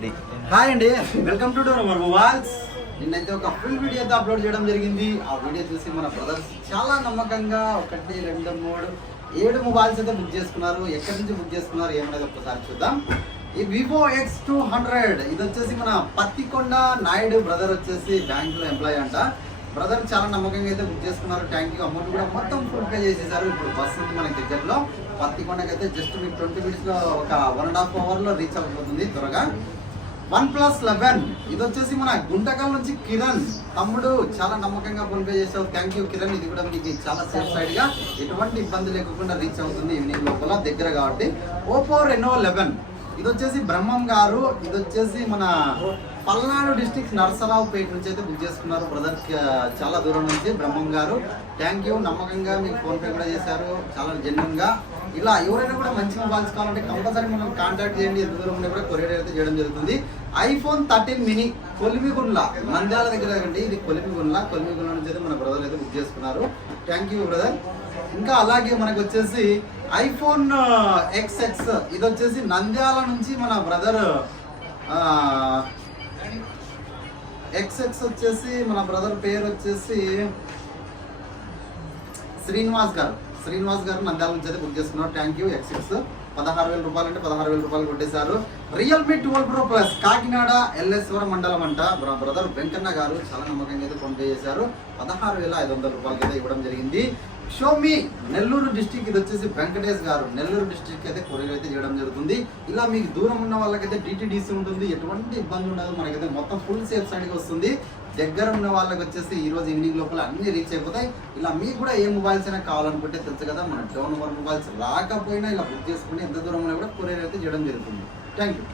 Three. Hi అండి welcome to door mobiles నిన్నైతే ఒక ఫుల్ వీడియో అయితే అప్లోడ్ చేయడం జరిగింది. ఆ వీడియో చూసి మన బ్రదర్స్ చాలా నమ్మకంగా ఒకటి రెండు మూడు ఏడు మొబైల్స్ అయితే బుక్ చేసుకున్నారు. ఎక్కడి నుంచి బుక్ చేసుకున్నారు ఏమనేది ఒక్కసారి చూద్దాం. ఈ వివో ఎక్స్ టూ హండ్రెడ్ ఇది వచ్చేసి మన పత్తికొండ నాయుడు బ్రదర్ వచ్చేసి బ్యాంకులో ఎంప్లాయ్ అంట. బ్రదర్ చాలా నమ్మకంగా అయితే బుక్ చేసుకున్నారు. ట్యాంక్ యూ అమౌంట్ కూడా మొత్తం ఫుల్ పే చేసేసారు. ఇప్పుడు బస్ ఉంది మనకి దగ్గరలో. పత్తికొండకి అయితే జస్ట్ మీకు ట్వంటీ మినిట్స్లో ఒక వన్ అండ్ హాఫ్ అవర్లో రీచ్ అయిపోతుంది త్వరగా. వన్ ప్లస్ లెవెన్ ఇది వచ్చేసి మన గుంటకల్ నుంచి కిరణ్. తమ్ముడు చాలా నమ్మకంగా ఫోన్పే చేసావు థ్యాంక్ యూ కిరణ్. ఇది కూడా మీకు చాలా సేఫ్ సైడ్గా ఎటువంటి ఇబ్బంది లేకుండా రీచ్ అవుతుంది ఈవినింగ్ లోపల దగ్గర కాబట్టి. ఓపో రెనో లెవెన్ ఇది వచ్చేసి బ్రహ్మం గారు ఇది వచ్చేసి మన పల్నాడు డిస్టిక్ నరసరావుపేట నుంచి అయితే బుక్ చేసుకున్నారు. బ్రదర్ చాలా దూరం నుంచి బ్రహ్మం గారు. థ్యాంక్ యూ నమ్మకంగా మీకు ఫోన్పే కూడా చేశారు. చాలా జెన్యున్గా ఇలా ఎవరైనా కూడా మంచి మొబైల్స్ కావాలంటే కంపల్సరీ మనం కాంటాక్ట్ చేయండి. ఎంత దూరం కూడా కొరియర్ అయితే చేయడం జరుగుతుంది. ఐఫోన్ థర్టీన్ మినీ కొలిమిగుండ్ల మందాల దగ్గర అండి ఇది కొలిమిగుండ్ల. కొలిమిగుండ్ల నుంచి అయితే మన బ్రదర్ అయితే బుక్ చేసుకున్నారు. థ్యాంక్ యూ బ్రదర్ ఇంకా అలాగే మనకు వచ్చేసి ఐఫోన్ ఎక్స్ ఎక్స్ ఇది వచ్చేసి నంద్యాల నుంచి మన బ్రదర్ ఎక్స్ ఎక్స్ వచ్చేసి మన బ్రదర్ పేరు వచ్చేసి శ్రీనివాస్ గారు. శ్రీనివాస్ గారు నంద్యాల నుంచి అయితే బుక్ చేసుకున్నారు. థ్యాంక్ యూ ఎక్స్ ఎక్స్ పదహారు వేల రూపాయలు అంటే పదహారు వేల రూపాయలు కొట్టేశారు. Realme twelve pro plus Kakinada Yeleswaram మండలం అంట. మా బ్రదర్ వెంకన్న గారు చాలా నమ్మకంగా అయితే ఫోన్ పే చేశారు. పదహారు వేల ఐదు వందల రూపాయలకి అయితే ఇవ్వడం జరిగింది. షో మీ నెల్లూరు డిస్టిక్ ఇది వచ్చేసి వెంకటేష్ గారు. నెల్లూరు డిస్టిక్ అయితే కొరియర్ అయితే చేయడం జరుగుతుంది. ఇలా మీకు దూరం ఉన్న వాళ్ళకైతే డిటిడిసి ఉంటుంది. ఎటువంటి ఇబ్బంది ఉండదు. మనకైతే మొత్తం ఫుల్ సేఫ్ సైడ్కి వస్తుంది. దగ్గర ఉన్న వాళ్ళకి వచ్చేసి ఈ రోజు ఈవినింగ్ లోపల అన్ని రీచ్ అయిపోతాయి. ఇలా మీకు కూడా ఏ మొబైల్స్ అయినా కావాలనుకుంటే తెలుసు కదా మన డౌన్ నెంబర్ మొబైల్స్ రాకపోయినా ఇలా బుక్ చేసుకుని ఎంత దూరం ఉన్నా కూడా కొరియర్ అయితే చేయడం జరుగుతుంది. Thank you